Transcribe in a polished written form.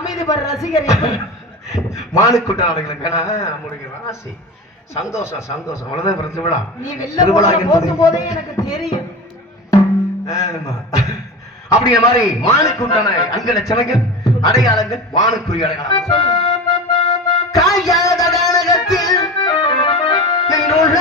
அமைதி பெற ரசிகர் மானுக்குட்ட ஆளுங்களுக்கு நம்முடைய ராசி சந்தோஷம் சந்தோஷம் அவ்வளவுதான் திருவிழா. நீ வெளில போகும் போதே எனக்கு தெரியும். அப்படிங்கிற மாதிரி மானுக்குண்டான அங்க லட்சணங்கள் அடையாளங்கள் மானுக்குரிய அடையாளம். காயாத கானகத்தில் நின்றுள்ள